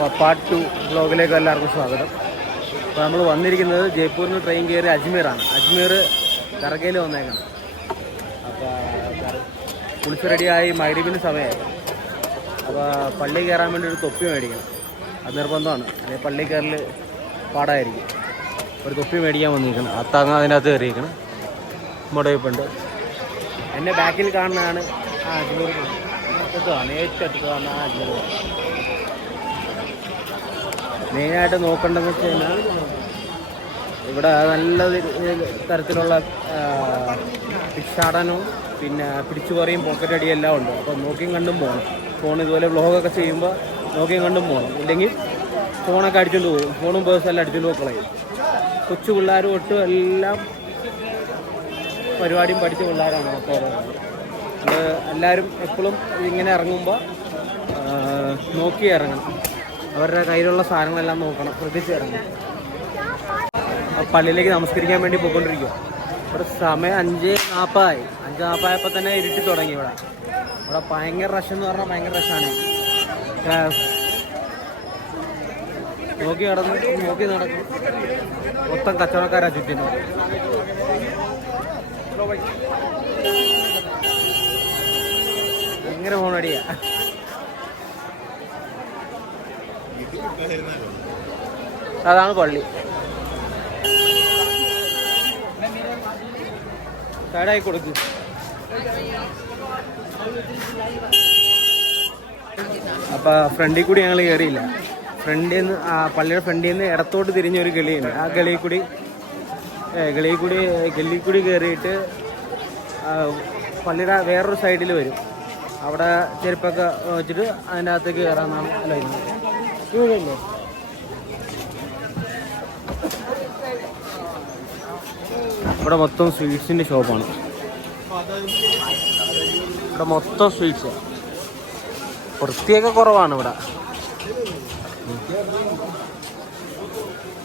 Part two ബ്ലോഗിലേക്ക് എല്ലാവർക്കും സ്വാഗതം. അപ്പോൾ നമ്മൾ വന്നിരിക്കുന്നത് ജയ്പൂരിൽ നിന്ന് ട്രെയിൻ കയറി അജ്മീറാണ്. അജ്മീർ കറകയിൽ വന്നേക്കണം. അപ്പോൾ കുളിച്ച് റെഡിയായി മൈഡിപ്പിന്റെ സമയമായി അപ്പോൾ പള്ളി കയറാൻ വേണ്ടി ഒരു തൊപ്പി മേടിക്കണം. അത് നിർബന്ധമാണ്. അല്ലെങ്കിൽ പള്ളി കയറൽ പാടായിരിക്കും. ഒരു തൊപ്പി മേടിക്കാൻ വന്നിരിക്കണം. അത്താങ്ങ അതിനകത്ത് കയറിയിരിക്കണം. മുടവിപ്പുണ്ട് എന്റെ ബാക്കിൽ കാണുന്നതാണ് ആ അജ്മീർ. അടുത്തതാണ് ഏറ്റവും അടുത്തതാണ് ആ അജ്മീർ. മെയിനായിട്ട് നോക്കേണ്ടതെന്ന് വെച്ച് കഴിഞ്ഞാൽ ഇവിടെ നല്ല തരത്തിലുള്ള ഭിക്ഷാടനവും പിന്നെ പിടിച്ചുപറിയും പോക്കറ്റ് അടിയും എല്ലാം ഉണ്ട്. അപ്പോൾ നോക്കിയും കണ്ടും പോകണം ഫോൺ ഇതുപോലെ വ്ളോഗൊക്കെ ചെയ്യുമ്പോൾ നോക്കിയും കണ്ടും പോകണം ഇല്ലെങ്കിൽ ഫോണൊക്കെ അടിച്ചുകൊണ്ട് പോകും. ഫോണും പേഴ്സും എല്ലാം അടിച്ചുകൊണ്ട് പോയി കൊച്ചു പിള്ളേരും ഒട്ടും എല്ലാം പരിപാടിയും പഠിച്ച പിള്ളേരാണ് അപ്പോൾ എല്ലാവരും എപ്പോഴും ഇങ്ങനെ ഇറങ്ങുമ്പോൾ നോക്കി ഇറങ്ങണം. അവരുടെ കയ്യിലുള്ള സാധനങ്ങളെല്ലാം നോക്കണം ശ്രദ്ധിച്ച് ഇറങ്ങണം ആ പള്ളിയിലേക്ക് നമസ്കരിക്കാൻ വേണ്ടി പോയിക്കൊണ്ടിരിക്കുക ഇവിടെ സമയം അഞ്ച് നാൽപ്പതായി അഞ്ച് നാൽപ്പതായപ്പോൾ തന്നെ ഇരുട്ടി തുടങ്ങി ഇവിടെ. ഇവിടെ ഭയങ്കര റഷ് എന്ന് പറഞ്ഞാൽ ഭയങ്കര റഷാണ് നോക്കി നടന്ന് നോക്കി നടക്കും മൊത്തം കച്ചവടക്കാരാ ചുറ്റിനും. ഭയങ്കര ഫോണടിയാ അതാണ് പള്ളി. കടായി കൊടുക്ക്. അപ്പൊ ഫ്രണ്ടിൽ കൂടി ഞങ്ങൾ കയറിയില്ല ഫ്രണ്ടിൽ നിന്ന് ആ പള്ളിയുടെ ഫ്രണ്ടിൽ നിന്ന് ഇടത്തോട്ട് തിരിഞ്ഞ ഒരു ഗളിയുണ്ട്. ആ ഗളിയിൽ കൂടി ഗളിയിൽ കൂടി ഗള്ളിയിൽ കൂടി കയറിയിട്ട് പള്ളിയുടെ വേറൊരു സൈഡിൽ വരും. അവിടെ ചെരുപ്പൊക്കെ വെച്ചിട്ട് അതിന്റെ അകത്തേക്ക് കയറാമെന്നാണ് ആലോചിക്കുന്നത്. ഇവിടെയല്ലേ ഇവിടെ മൊത്തം സ്വീറ്റ്സിന്റെ ഷോപ്പാണ്. ഇവിടെ മൊത്തം സ്വീറ്റ്സ്. വൃത്തിയൊക്കെ കുറവാണ് ഇവിടെ.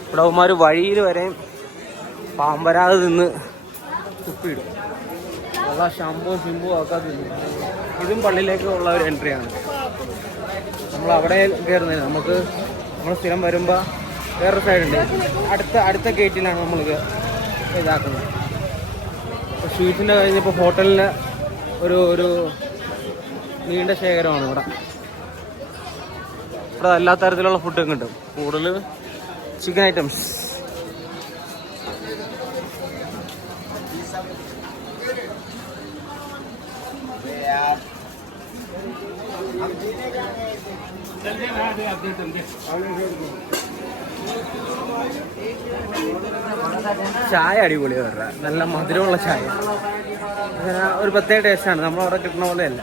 ഇവിടെ അവന്മാർ വഴിയിൽ വരെ പാമ്പരാതെ നിന്ന് തുപ്പിയിടും അതാ ശമ്പോ ശിമ്പോ ഒക്കെ ഇതും പള്ളിയിലേക്ക് ഉള്ള ഒരു എൻട്രിയാണ് നമ്മൾ അവിടെ കയറുന്നത് നമുക്ക് നമ്മൾ സ്ഥിരം വരുമ്പോൾ വേറൊരു സൈഡുണ്ട് അടുത്ത അടുത്ത ഗേറ്റിലാണ് നമ്മൾ ഇതാക്കുന്നത്. സ്വീറ്റ്സിന്റെ കഴിഞ്ഞപ്പോൾ ഹോട്ടലിന്റെ ഒരു ഒരു നീണ്ട ശേഖരമാണ് ഇവിടെ. ഇവിടെ എല്ലാ തരത്തിലുള്ള ഫുഡും കിട്ടും. കൂടുതൽ ചിക്കൻ ഐറ്റംസ് ചായ അടിപൊളി അവരുടെ നല്ല മധുരമുള്ള ചായ. ഒരു പ്രത്യേക ടേസ്റ്റാണ് നമ്മളവിടെ കിട്ടുന്ന പോലെയല്ല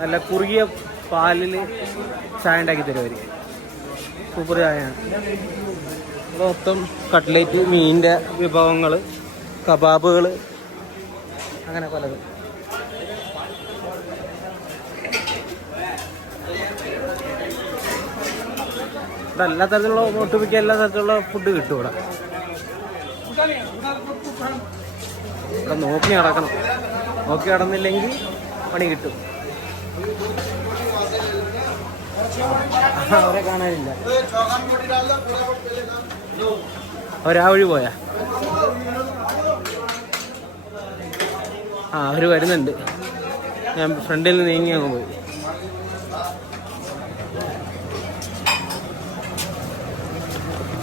നല്ല കുറുകിയ പാലിൽ ചായ ഉണ്ടാക്കി തരും അവർ സൂപ്പർ ചായയാണ്. മൊത്തം കട്ട്ലേറ്റ് മീനിന്റെ വിഭവങ്ങൾ കബാബുകൾ അങ്ങനെ പലതും. ഇവിടെ എല്ലാ തരത്തിലുള്ള ഒട്ടുമിക്ക എല്ലാ തരത്തിലുള്ള ഫുഡ് കിട്ടും ഇവിടെ. ഇവിടെ നോക്കി നടക്കണം. നോക്കി നടന്നില്ലെങ്കിൽ പണി കിട്ടും. അവരെ കാണാനില്ല. അവരാ വഴി പോയാ? ആ അവർ വരുന്നുണ്ട്. ഞാൻ ഫ്രണ്ടിൽ നീങ്ങി അങ്ങ് പോയി.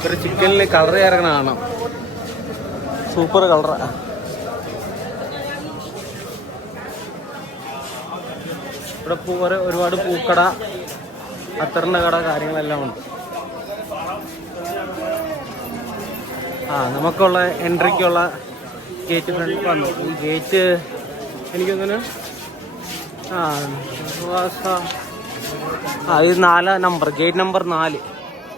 ഒരു ചിക്കനിൽ കളർ ചേർക്കണ കാണാം. സൂപ്പർ കളറാ ഇവിടെ പൂ ഒരുപാട് പൂക്കട അത്തറിന്റെ കട കാര്യങ്ങളെല്ലാം ഉണ്ട്. ആ നമുക്കുള്ള എൻട്രിക്കുള്ള ഗേറ്റ് ഫ്രണ്ട് വന്നു. ഈ ഗേറ്റ് എനിക്കൊന്നിന് ആ ആ ഇത് നാലാം നമ്പർ ഗേറ്റ് നമ്പർ നാല്.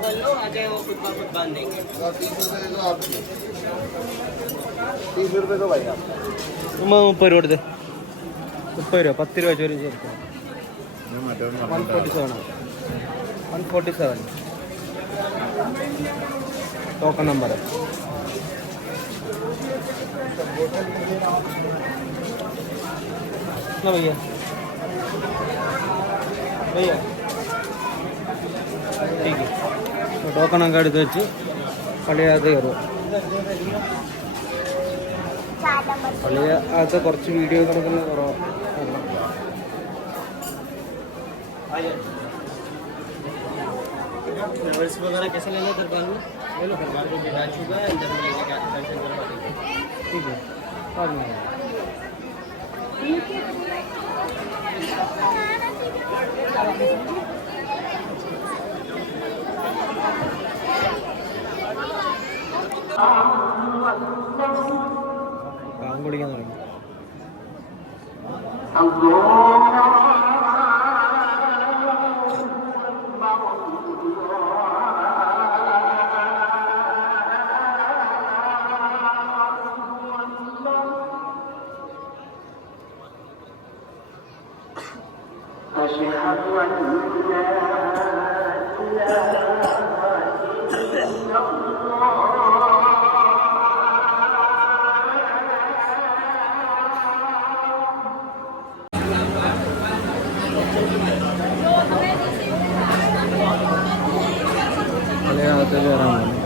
टोकन लो आ जाए वो खुद ब खुद बांध देंगे तीस रुपये का भाई ഉമ്മ മുപ്പത് രൂപ കൊടുത്ത് മുപ്പത് രൂപ പത്ത് രൂപ ചോരി ചേർത്ത് one forty seven one forty seven token number भैया भैया ടോക്കൺ ഒക്കെ എടുത്ത് വെച്ച് പള്ളിയകത്ത് കയറുക പള്ളിയകത്ത് കുറച്ച് വീഡിയോ കിടക്കുന്ന കുറവാണ് फ्लावर्स वगैरह कैसे लेना दरबार में ले लो दरबार को बिठा चुका है अंदर में लेके दर्शन करवा देंगे ठीक है പാങ്കുളിക്കാൻ തുടങ്ങി أشهد കയറാൻ വന്നു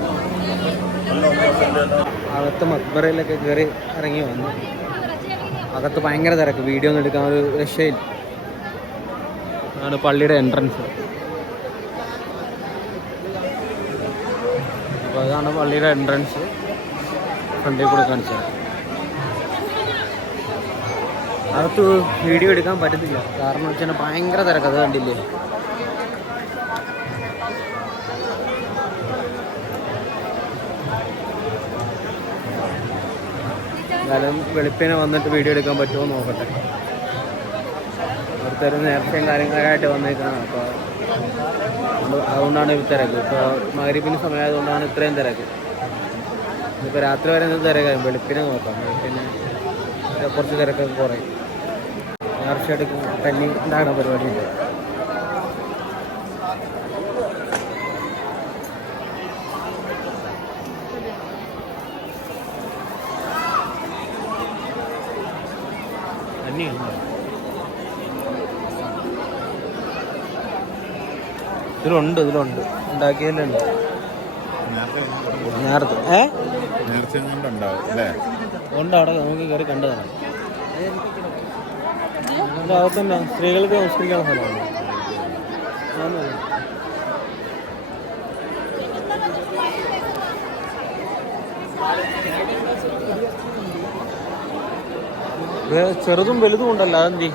അകത്ത് മക്ബറയിലൊക്കെ കയറി ഇറങ്ങി വന്നു. അകത്ത് ഭയങ്കര തിരക്ക്. വീഡിയോ ഒന്നും എടുക്കാൻ ഒരു രക്ഷയില്ല. ആണ് പള്ളിയുടെ എൻട്രൻസ് അപ്പോൾ അതാണ് പള്ളിയുടെ എൻട്രൻസ് ഫ്രണ്ടിൽ കൂടെ കാണിച്ചത് അകത്ത് വീഡിയോ എടുക്കാൻ പറ്റത്തില്ല. കാരണം വെച്ചാൽ ഭയങ്കര തിരക്ക്. അത് കണ്ടില്ലേ? എന്തായാലും വെളുപ്പിനെ വന്നിട്ട് വീഡിയോ എടുക്കാൻ പറ്റുമോ നോക്കട്ടെ. അവിടുത്തെ നേർച്ചയും കാര്യങ്ങളായിട്ട് വന്നേക്കാണ് അപ്പോൾ അതുകൊണ്ടാണ് ഇത് തിരക്ക്. ഇപ്പോൾ മകരീപ്പിന് സമയമായതുകൊണ്ടാണ് ഇത്രയും തിരക്ക്. ഇപ്പോൾ രാത്രി വരെ എന്ത് തിരക്കായി വെളുപ്പിനെ നോക്കാം. പിന്നെ കുറച്ച് തിരക്കൊക്കെ കുറയും. നേർച്ചയായിട്ട് തന്നെ ഉണ്ടാകണം പരിപാടിയുണ്ട്. ഇതിലുണ്ട് ഇതിലുണ്ട്. ഉണ്ടാക്കിയതിലുണ്ട്. നേരത്തെ. ഏ? ഉണ്ട് അവിടെ നമുക്ക് കയറി കണ്ടതാണ് അതിന്റെ അകത്തന്നെ സ്ത്രീകൾക്ക് നമസ്കരിക്കാൻ സ്ഥലമാണ്. ചെറുതും വലുതും ഉണ്ടല്ലോ അതെന്തി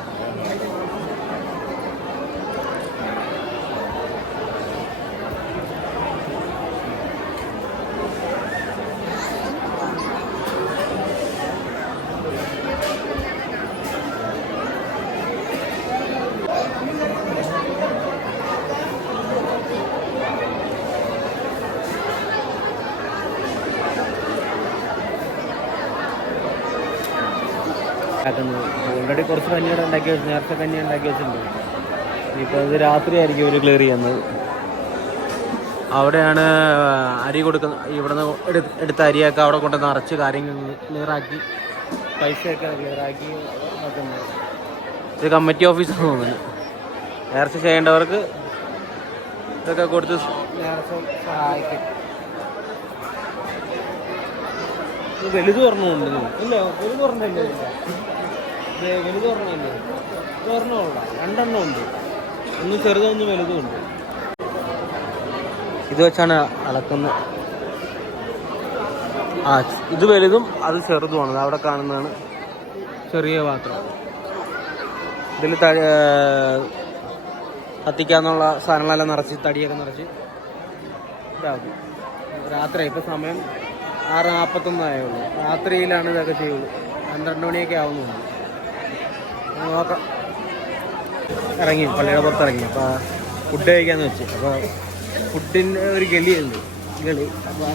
ഉണ്ടാക്കുന്നത് ഓൾറെഡി കുറച്ച് കഞ്ഞിയുടെ ഉണ്ടാക്കി വെച്ചു. നേരത്തെ കഞ്ഞി ഉണ്ടാക്കി വെച്ചിട്ടുണ്ട്. ഇപ്പോൾ ഇത് രാത്രി ആയിരിക്കും ഇവർ ക്ലിയർ ചെയ്യുന്നത്. അവിടെയാണ് അരി കൊടുക്കുന്ന ഇവിടുന്ന് എടു- എടുത്ത അരിയൊക്കെ അവിടെ കൊണ്ട് നിറച്ച് കാര്യങ്ങൾ ക്ലിയറാക്കി പൈസയൊക്കെ ക്ലിയറാക്കി നോക്കുന്നത് ഇത് കമ്മിറ്റി ഓഫീസാണ് തോന്നുന്നു. നേർച്ച ചെയ്യേണ്ടവർക്ക് ഇതൊക്കെ കൊടുത്ത് നേർച്ച സഹായിക്കും. വലുത് പറഞ്ഞുണ്ട് ഇല്ല? വലുത് പറഞ്ഞില്ല ഇത് വലുത് പറഞ്ഞില്ലേ ഇത് പറഞ്ഞോളാം രണ്ടെണ്ണം ഉണ്ട്. ഒന്ന് ചെറുതും ഒന്ന് വലുതും ഉണ്ട്. ഇത് വെച്ചാണ് അളക്കുന്നത്. ആ ഇത് വലുതും അത് ചെറുതുമാണ്. അവിടെ കാണുന്നതാണ് ചെറിയ പാത്രം. ഇതിൽ തടി കത്തിക്കാന്നുള്ള സാധനങ്ങളെല്ലാം നിറച്ച് തടിയൊക്കെ നിറച്ച് ഇതാക്കും. രാത്രി ഇപ്പം സമയം ആറ് നാൽപ്പത്തൊന്നായേ ഉള്ളൂ. രാത്രിയിലാണ് ഇതൊക്കെ ചെയ്യുള്ളൂ പന്ത്രണ്ട് മണിയൊക്കെ ആവുന്നുണ്ട് നോക്കാം. ഇറങ്ങി പള്ളിയുടെ പുറത്തിറങ്ങി. അപ്പോൾ ഫുഡ് കഴിക്കാന്ന് വെച്ച്. അപ്പോൾ ഫുഡിന്റെ ഒരു ഗലിയുണ്ട്. ഗളി അപ്പോൾ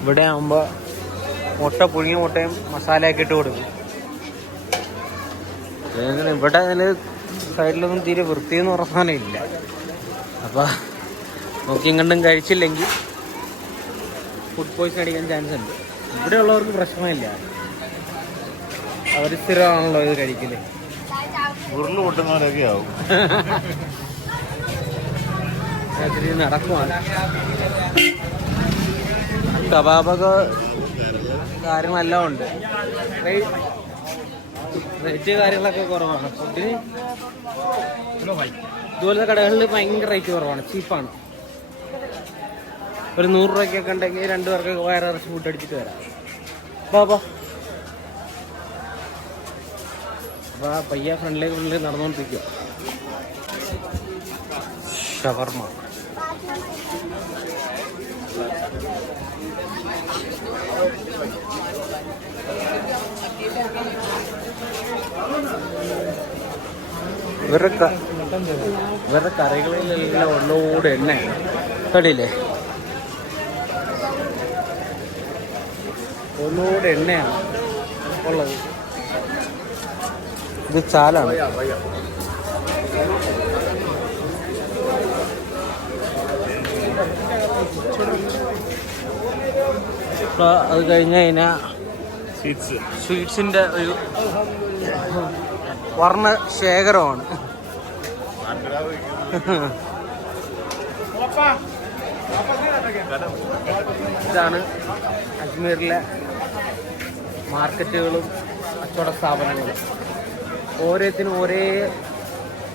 ഇവിടെ ആകുമ്പോൾ മുട്ട പുഴുങ്ങിയ മുട്ടയും മസാലയൊക്കെ ഇട്ട് കൊടുക്കും. ഇവിടെ അതിന് സൈഡിലൊന്നും തീരെ വൃത്തിയെന്ന് സാധനം ഇല്ല. അപ്പോൾ നോക്കിയും കണ്ടും കഴിച്ചില്ലെങ്കിൽ ഫുഡ് പോയിസൺ അടിക്കാൻ ചാൻസ് ഉണ്ട്. ഇവിടെ ഉള്ളവർക്ക് പ്രശ്നമില്ല. അവർ സ്ഥിരമാണല്ലോ ഇത് കഴിക്കൽ. ഉരുൾ പൊട്ടുന്നവരൊക്കെ ആവും. നടക്കുവാണ്. കബാബൊക്കെ കാര്യങ്ങളെല്ലാം ഉണ്ട്. റേറ്റ് കാര്യങ്ങളൊക്കെ കുറവാണ്. ഫുഡിന് ഇതുപോലത്തെ കടകളിൽ ഭയങ്കര റേറ്റ് കുറവാണ്. ചീപ്പാണ് ഒരു നൂറ് രൂപയ്ക്കൊക്കെ ഉണ്ടെങ്കിൽ രണ്ടു പേർക്കൊക്കെ വയറിറച്ച് ഫുഡ് അടിച്ചിട്ട് വരാം. ബാബാ അപ്പൊ ആ പയ്യ ഫ്രണ്ടിലേക്ക് ഫ്രണ്ടിലേക്ക് നടന്നുകൊണ്ടിരിക്കുക ഷവർമ്മ ഇവരുടെ കറികളിലെല്ലാം ഒന്നുകൂടെ എന്നെ കടിയില്ലേ ഒന്നുകൂടെ എണ്ണയാണ് ഉള്ളത്. ഇത് ചാലാണ്. അത് കഴിഞ്ഞ് കഴിഞ്ഞാൽ സ്വീറ്റ്സ്. സ്വീറ്റ്സിന്റെ ഒരു വർണ ശേഖരമാണ്. ഇതാണ് അജ്മീറിലെ മാർക്കറ്റുകളും കച്ചവട സ്ഥാപനങ്ങളും. ഓരോത്തിനും ഒരേ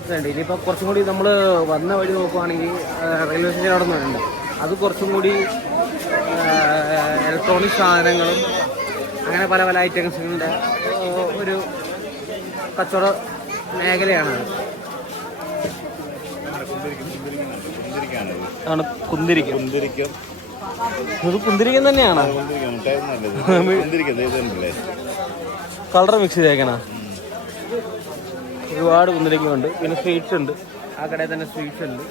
ഇതുണ്ട്. ഇനിയിപ്പോൾ കുറച്ചും കൂടി നമ്മൾ വന്ന വഴി നോക്കുവാണെങ്കിൽ റെയിൽവേ സ്റ്റേഷൻ അവിടെ നിന്നുണ്ട്. അത് കുറച്ചും കൂടി ഇലക്ട്രോണിക് സാധനങ്ങളും അങ്ങനെ പല പല ഐറ്റംസിന്റെ ഒരു കച്ചവട മേഖലയാണ് ആണ് കുന്തിരിക്കം. കുന്തിരിക്കം. ഇത് കുന്തിരിക്കം തന്നെയാണ്? കളർ മിക്സ് ചെയ്തേക്കണ? ഒരുപാട് കുന്തിരിക്കം ഉണ്ട്. പിന്നെ സ്വീറ്റ്സ് ഉണ്ട്. ആ കടയിൽ തന്നെ സ്വീറ്റ്സ് ഉണ്ട്.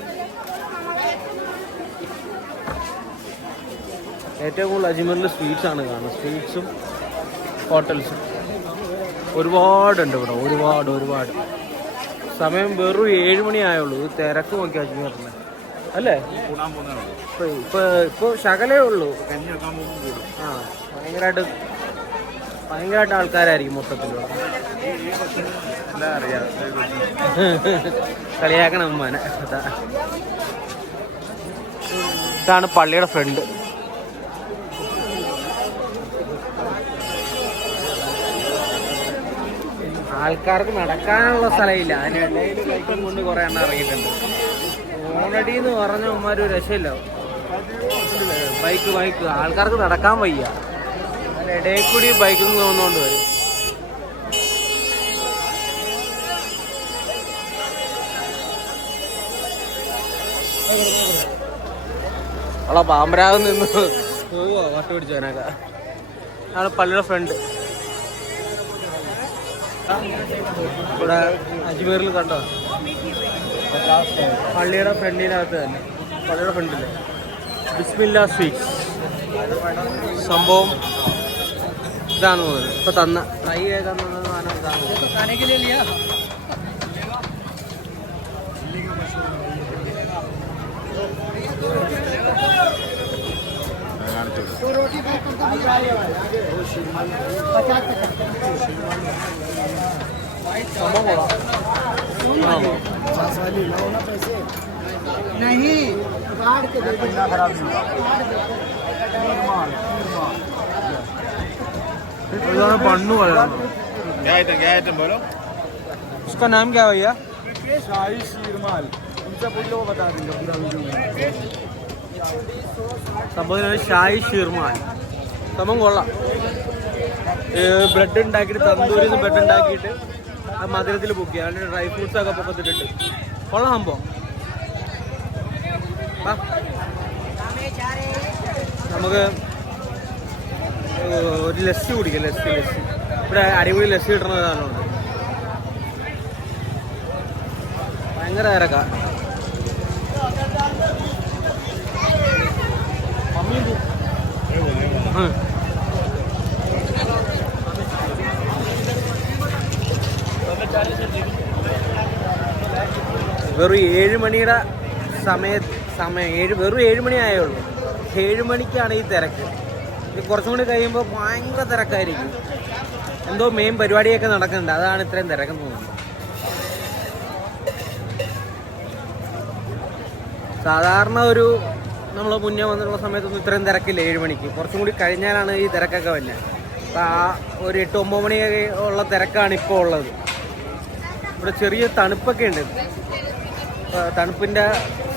ഏറ്റവും കൂടുതൽ അജ്മീറിൽ സ്വീറ്റ്സ് ആണ് കാണുന്നത്. സ്വീറ്റ്സും ഹോട്ടൽസും ഒരുപാടുണ്ട് ഇവിടെ. ഒരുപാട് ഒരുപാട്. സമയം വെറും ഏഴ് മണിയായുള്ളൂ തിരക്ക് നോക്കി അജ്മീറിന്. അല്ലേ? ഇപ്പൊ ഇപ്പൊ ശകലേ ഉള്ളൂ. ആ ഭയങ്കരമായിട്ട് ഭയങ്കരമായിട്ട് ആൾക്കാരായിരിക്കും മൊത്തത്തിൽ എല്ലാം കളിയാക്കണം ഉമ്മാനെ ഇതാണ് പള്ളിയുടെ ഫ്രണ്ട്. ആൾക്കാർക്ക് നടക്കാനുള്ള സ്ഥലമില്ല. അതിനിടയിൽ കൊണ്ട് കുറെ എണ്ണം ഇറങ്ങിയിട്ടുണ്ട്. ഓണടി എന്ന് പറഞ്ഞ ഒരു രക്ഷയില്ല. ബൈക്ക് ബൈക്ക് ആൾക്കാർക്ക് നടക്കാൻ വയ്യ. അതിനിടയിൽ കൂടി ബൈക്കും തോന്നുകൊണ്ട് വരും. അവളെ പാമ്പരാഗം നിന്ന് പോവാ വട്ട പിടിച്ചവനൊക്കെ ആണ് പള്ളിയുടെ ഫ്രണ്ട്. ഇവിടെ അജ്മീറിൽ കണ്ടോ പള്ളിയുടെ ഫ്രണ്ടിനകത്ത് തന്നെ. പള്ളിയുടെ ഫ്രണ്ടിൽ. ബിസ്മില്ല സ്വീറ്റ്സ്. സംഭവം ഇതാണ് പോകുന്നത് ഇപ്പൊ തന്ന. ട്രൈ ചെയ്താൽ സാധനം ഇതാണ് दो रोटी कर दो पैसे नहीं बाढ़ के क्या आइटम क्या आइटम बोलो उसका नाम क्या है भैया? शाही शीरमाल। उनसे पूछ लो बता देंगे पूरा वीडियो സംഭവം ഷായി ഷിർമാൻ. സംഭവം കൊള്ളാം. ബ്രെഡ് ഉണ്ടാക്കിയിട്ട് തന്തൂരിൽ നിന്ന് ബ്രെഡ് ഉണ്ടാക്കിയിട്ട് ആ മധുരത്തിൽ ബുക്ക് ചെയ്യാം അതിന്റെ ഡ്രൈ ഫ്രൂട്ട്സ് ഒക്കെ പൊക്കത്തിട്ടുണ്ട് കൊള്ളാം സംഭവം. നമുക്ക് ഒരു ലസ്സി കുടിക്കാം ലസ്സി ലസ്സി. ഇവിടെ അടിപൊളി ലസ്സി കിട്ടുന്ന സാധനമുണ്ട് ഭയങ്കര തിരക്കാ. വെറും ഏഴ് മണിയുടെ സമയ സമയം. ഏഴ് വെറും ഏഴ് മണി ഉള്ളൂ. ഏഴ് മണിക്കാണ് ഈ തിരക്ക്. ഇത് കുറച്ചും കൂടി കഴിയുമ്പോൾ ഭയങ്കര തിരക്കായിരിക്കും. എന്തോ മെയിൻ പരിപാടിയൊക്കെ നടക്കുന്നുണ്ട്. അതാണ് ഇത്രയും തിരക്കെന്ന് തോന്നുന്നത് സാധാരണ ഒരു നമ്മൾ മുന്നേ വന്നിട്ടുള്ള സമയത്തൊന്നും ഇത്രയും തിരക്കില്ല ഏഴ് മണിക്ക്. കുറച്ചും കൂടി കഴിഞ്ഞാലാണ് ഈ തിരക്കൊക്കെ വരുന്നത് അപ്പം ആ ഒരു എട്ട് ഒമ്പത് മണിയൊക്കെ ഉള്ള തിരക്കാണ് ഇപ്പോൾ ഉള്ളത്. ഇവിടെ ചെറിയ തണുപ്പൊക്കെ ഉണ്ട്. തണുപ്പിന്റെ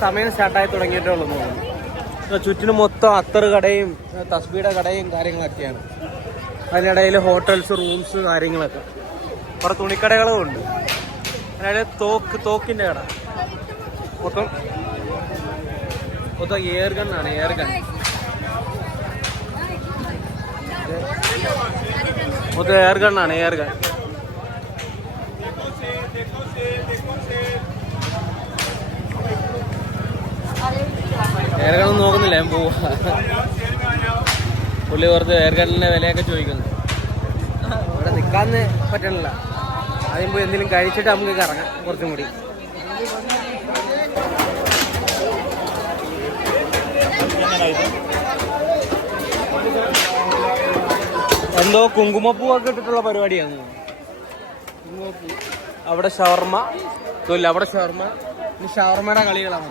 സമയം സ്റ്റാർട്ടായി തുടങ്ങിയിട്ടേ ഉള്ളൂ തോന്നുന്നു. ചുറ്റിനും മൊത്തം അത്തർ കടയും തസ്ബിയുടെ കടയും കാര്യങ്ങളൊക്കെയാണ്. അതിനിടയിൽ ഹോട്ടൽസ് റൂംസ് കാര്യങ്ങളൊക്കെ. കുറേ തുണിക്കടകളും ഉണ്ട്. അതായത് തോക്ക് തോക്കിന്റെ കട. മൊത്തം മൊത്തം എയർ ഗണ്ണാണ് എയർ ഗൺ മൊത്തം എയർ ഗണ്ണാണ് എയർ ഗൺ എയർ ഗൺ നോക്കുന്നില്ല ഞാൻ പോവാ. പുള്ളി കുറച്ച് എയർ ഗണ്ണിന്റെ വിലയൊക്കെ ചോദിക്കുന്നു. ഇവിടെ നിൽക്കാന്ന് പറ്റണില്ല. ആദ്യം പോയി എന്തെങ്കിലും കഴിച്ചിട്ട് നമുക്ക് കറങ്ങാം കുറച്ചും കൂടി. എന്തോ കുങ്കുമപ്പൂവൊക്കെ ഇട്ടിട്ടുള്ള പരിപാടിയാണ് കുങ്കുമപ്പൂ അവിടെ ഷവർമ്മ. ഇല്ല അവിടെ ഷവർമ്മ. ഇനി ഷവർമ്മയുടെ കളികളാണ്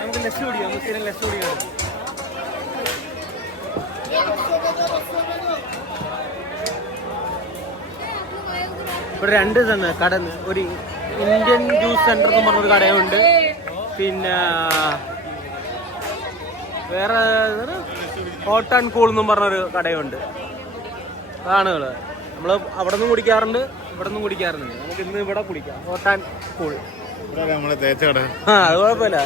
നമുക്ക് ലെസ് കുടിക്കാം. നമുക്ക് ലെസ് കുടിക്കാം. ഇവിടെ രണ്ട് ഇതാണ് കട ഒരു ഇന്ത്യൻ ജ്യൂസ് സെന്റർ എന്ന് പറഞ്ഞൊരു കടയുണ്ട്. പിന്നെ വേറെ ഹോട്ട് ആൻഡ് കൂൾ എന്നും പറഞ്ഞൊരു കടയുണ്ട്. അതാണ് നമ്മൾ അവിടെ നിന്നും കുടിക്കാറുണ്ട് ഇവിടെ നിന്നും കുടിക്കാറുണ്ട്. നമുക്ക് ഇന്ന് ഇവിടെ കുടിക്കാം. ഹോട്ട് ആൻഡ് കൂൾ ആ അത് കുഴപ്പമില്ല.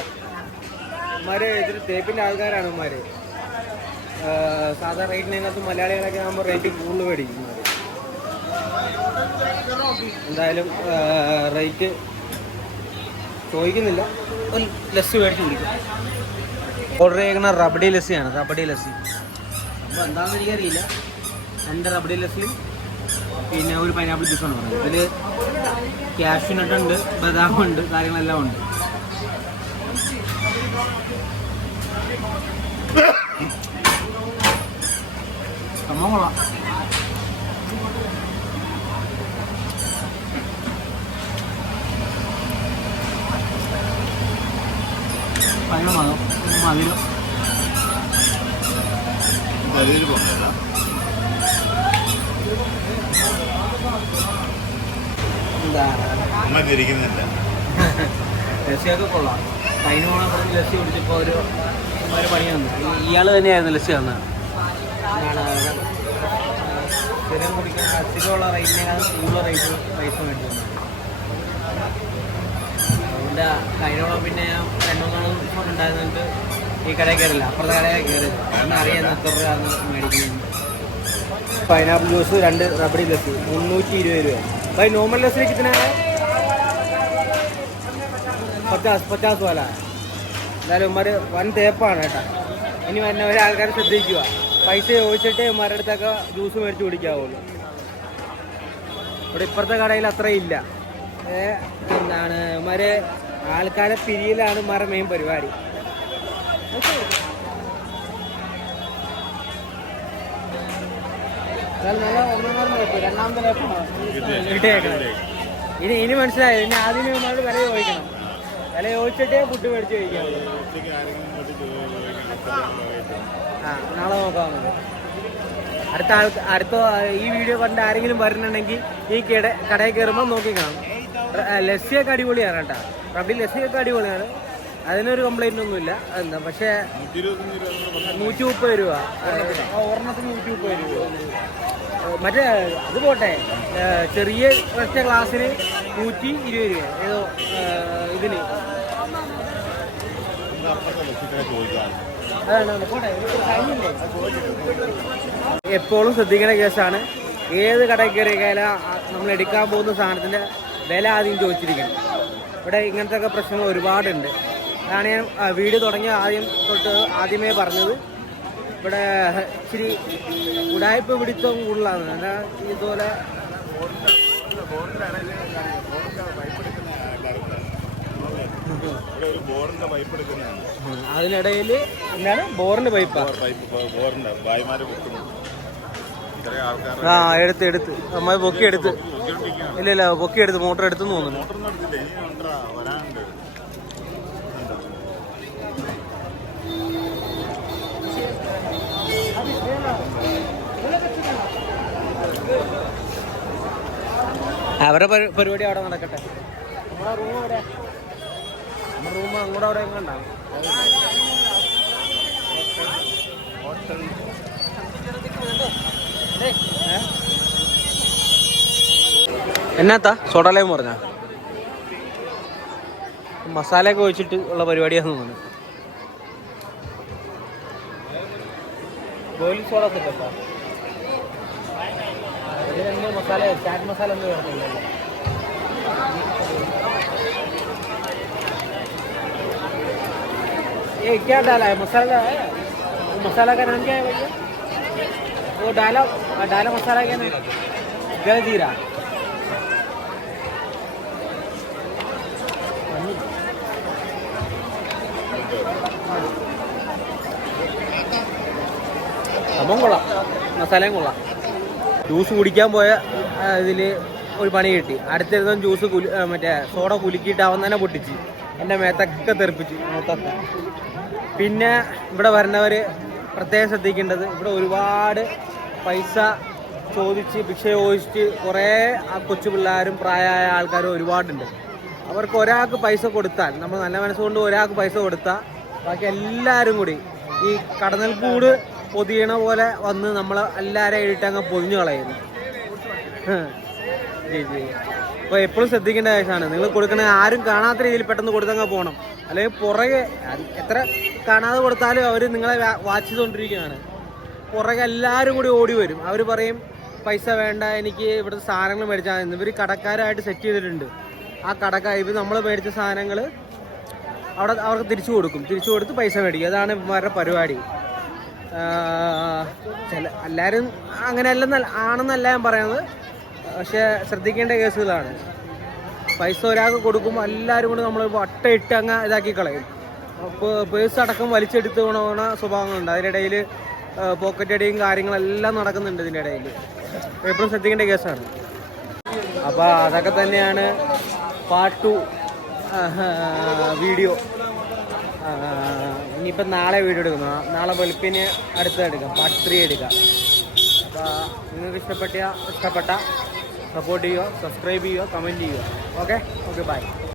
ഇമാര് തേപ്പിന്റെ ആൾക്കാരാണ് ഇമാര് സാധാ റേറ്റിനകത്ത് മലയാളികളൊക്കെ ആകുമ്പോൾ റേറ്റ് കൂടുതൽ മേടിക്കും. ഇവന്മാര്. എന്തായാലും റേറ്റ് ചോദിക്കുന്നില്ല. ഒരു ലെസ് മേടിച്ച് കുടിക്കും. ഓർഡർ ചെയ്യുന്ന റബഡി ലസ്സിയാണ് റബഡി ലസ്സി. അപ്പോൾ എന്താണെന്ന് എനിക്കറിയില്ല. രണ്ട് റബഡി ലസ്സിയും പിന്നെ ഒരു പൈനാപ്പിൾ ജ്യൂസാണ് പറയുന്നത് ഇതിൽ ക്യാഷ്യൂനട്ട് ഉണ്ട് ബദാം ഉണ്ട് കാര്യങ്ങളെല്ലാം ഉണ്ട്. സംഭവം കൊള്ളാം. ഭയങ്കര പോകുന്നില്ല അമ്മ തിരിക്കുന്നില്ല. ലസ്സിയൊക്കെ കൊള്ളാം. അതിന് പോണ പറഞ്ഞ് ലസ്സി കുടിച്ചപ്പോൾ ഒരു ഒരു പണി വന്നു. ഇയാൾ തന്നെയായിരുന്നു ലസ്സി തന്നത് സ്ഥിരം കുടിക്കുന്ന അധികമുള്ള റേറ്റിനേക്കാൾ കൂടുതൽ റേറ്റ് പൈസ മേടിച്ചു. അതുകൊണ്ട് കഴിഞ്ഞോളം പിന്നെ രണ്ടു മൂന്നാളും ഈ കടയിൽ കയറില്ല അപ്പുറത്തെ കടയിൽ കയറി അന്ന് അറിയാൻ എത്ര രൂപ മേടിക്കുന്നത് പൈനാപ്പിൾ ജ്യൂസ് രണ്ട് റബഡി ലസ്സി മുന്നൂറ്റി ഇരുപത് രൂപ भाई नॉर्मल लस्सी कितना है പച്ചാസ് പച്ചാസ് പോലെ എന്നാലും ഉമ്മാര് വൻ തേപ്പാണ് കേട്ടോ ഇനി വരുന്ന ഒരാൾക്കാർ ശ്രദ്ധിക്കുക പൈസ ചോദിച്ചിട്ട് ഉമ്മാരുടെ അടുത്തൊക്കെ ജ്യൂസ് മേടിച്ച് കുടിക്കാവുള്ളൂ ഇവിടെ ഇപ്പുറത്തെ കടയിൽ അത്ര ഇല്ല ഏ, എന്താണ് ഉമ്മാര് ആൾക്കാരെ പിരിയിലാണ് ഉമ്മാരുടെ മെയിൻ പരിപാടി ഇനി ഇനി മനസ്സിലായോ. ഇനി ആദ്യം ഉമ്മാരോട് വില ചോദിക്കണം. വില ചോദിച്ചിട്ടേ ഫുഡ് മേടിച്ച് കഴിക്കാം. നാളെ നോക്കാം അടുത്ത ആൾ അടുത്ത ഈ വീഡിയോ കണ്ട് ആരെങ്കിലും വരുന്നുണ്ടെങ്കിൽ ഈ കട കടയിൽ കയറുമ്പോൾ നോക്കിക്കണം. ലസ്സിയൊക്കെ അടിപൊളിയാണ് കേട്ടോ. റബ്ബി ലസ്സിയൊക്കെ അടിപൊളിയാണ്. അതിനൊരു കംപ്ലൈന്റ് ഒന്നുമില്ല. എന്താ പക്ഷേ നൂറ്റി മുപ്പത് രൂപ ഒരെണ്ണത്തിന് നൂറ്റി മുപ്പത് രൂപ മറ്റേ അത് പോട്ടെ. ചെറിയ ഒറ്റ ക്ലാസ്സിന് നൂറ്റി ഇരുപത് രൂപ. ഏതോ ഇതിന്. എപ്പോഴും ശ്രദ്ധിക്കേണ്ട കേസാണ്. ഏത് കടയിൽ കയറിയാലും നമ്മൾ എടുക്കാൻ പോകുന്ന സാധനത്തിന്റെ വില ആദ്യം ചോദിച്ചിരിക്കണം. ഇവിടെ ഇങ്ങനത്തെ ഒക്കെ പ്രശ്നങ്ങൾ ഒരുപാടുണ്ട്. അതാണ് ഞാൻ വീഡിയോ തുടങ്ങിയ ആദ്യം തൊട്ട് ആദ്യമേ പറഞ്ഞത്. ഇവിടെ ഇച്ചിരി ഉടായ്പ പിടിത്തം കൂടുതലാണ്. എന്താ ഇതുപോലെ. അതിനിടയിൽ എന്താണ്? ബോറിന്റെ പൈപ്പാ. ആ എടുത്ത് എടുത്ത്. നമ്മൾ പൊക്കി എടുത്ത് ഇല്ല ഇല്ല പൊക്കി എടുത്ത് മോട്ടർ എടുത്തു തോന്നുന്നു അവരുടെ പരിപാടി അവിടെ നടക്കട്ടെ. നമ്മുടെ റൂം അവിടെ നമ്മുടെ റൂം അങ്ങോട്ട് അവിടെ എങ്ങാണ്ടാണ് എന്നാത്താ? സോഡാലയം പറഞ്ഞ? മസാലയൊക്കെ ഒഴിച്ചിട്ട് ഉള്ള പരിപാടിയാന്ന് തോന്നുന്നു. Police soda സെറ്റപ്പാ ഇതിലെന്തോ masala chat masala എന്തോ ചേർക്കുന്നുണ്ടല്ലോ ये क्या डाला है मसाला है वो मसाला का नाम क्या है भैया वो डाला डाला मसाला क्या नाम गलजीरा സംഭവം കൊള്ളാം മസാലയും കൊള്ളാം ജ്യൂസ് കുടിക്കാൻ പോയ ഇതിൽ ഒരു പണി കിട്ടി. അടുത്തിരുന്ന ജ്യൂസ് കുലി മറ്റേ സോഡ കുലുക്കിയിട്ട് അവൻ തന്നെ പൊട്ടിച്ച്. എന്റെ മേത്തൊക്കെ തെറിപ്പിച്ചു മൊത്തത്തിൽ പിന്നെ ഇവിടെ വരുന്നവർ പ്രത്യേകം ശ്രദ്ധിക്കേണ്ടത് ഇവിടെ ഒരുപാട് പൈസ ചോദിച്ച് ഭിക്ഷ ചോദിച്ചിട്ട് കുറേ കൊച്ചു പിള്ളേരും പ്രായമായ ആൾക്കാരും ഒരുപാടുണ്ട്. അവർക്ക് ഒരാൾക്ക് പൈസ കൊടുത്താൽ നമ്മൾ നല്ല മനസ്സുകൊണ്ട് ഒരാൾക്ക് പൈസ കൊടുത്താൽ ബാക്കി എല്ലാവരും കൂടി ഈ കടന്നൽക്കൂട് പൊതിയണ പോലെ വന്ന് നമ്മൾ എല്ലാവരെയും ഇട്ട് അങ്ങ് പൊതിഞ്ഞു കളയുന്നു. ജി ജി. അപ്പോൾ എപ്പോഴും ശ്രദ്ധിക്കേണ്ട കേസാണ് നിങ്ങൾ കൊടുക്കണ ആരും കാണാത്ത രീതിയിൽ പെട്ടെന്ന് കൊടുത്തങ്ങ് പോകണം അല്ലെങ്കിൽ പുറകെ എത്ര കാണാതെ കൊടുത്താലും അവർ നിങ്ങളെ വാച്ച് ചെയ്തുകൊണ്ടിരിക്കുകയാണ്. പുറകെ എല്ലാവരും കൂടി ഓടി വരും. അവർ പറയും പൈസ വേണ്ട എനിക്ക് ഇവിടുത്തെ സാധനങ്ങൾ മേടിച്ചാൽ ഇവർ കടക്കാരായിട്ട് സെറ്റ് ചെയ്തിട്ടുണ്ട്. ആ കടക്കാർ ഇവർ നമ്മൾ മേടിച്ച സാധനങ്ങൾ അവിടെ അവർക്ക് തിരിച്ചു കൊടുക്കും. തിരിച്ചു കൊടുത്ത് പൈസ മേടിക്കും. അതാണ് ഇവന്മാരുടെ പരിപാടി. ചില എല്ലാവരും അങ്ങനെ അല്ലെന്നല്ല ആണെന്നല്ല ഞാൻ പറയുന്നത്. പക്ഷെ ശ്രദ്ധിക്കേണ്ട കേസുകളാണ്. പൈസ ഒരാൾക്ക് കൊടുക്കുമ്പോൾ എല്ലാവരും കൂടി നമ്മൾ വട്ടയിട്ട് അങ്ങ് ഇതാക്കി കളയും. അപ്പോൾ പേഴ്സ് അടക്കം വലിച്ചെടുത്ത് പോണ സ്വഭാവങ്ങളുണ്ട്. അതിനിടയിൽ പോക്കറ്റ് അടിയും കാര്യങ്ങളെല്ലാം നടക്കുന്നുണ്ട് ഇതിന്റെ ഇടയിൽ. എപ്പോഴും ശ്രദ്ധിക്കേണ്ട കേസാണ്. അപ്പോൾ അതൊക്കെ തന്നെയാണ് പാർട്ട് ടു വീഡിയോ ഇനിയിപ്പം നാളെ വീഡിയോ എടുക്കുന്നു നാളെ വെളുപ്പിന് അടുത്ത് എടുക്കാം. പാർട്ട് എടുക്കാം. അപ്പോൾ നിങ്ങൾക്ക് ഇഷ്ടപ്പെട്ട ഇഷ്ടപ്പെട്ട സപ്പോർട്ട് ചെയ്യുക സബ്സ്ക്രൈബ് ചെയ്യുക കമന്റ് ചെയ്യുക. Okay okay bye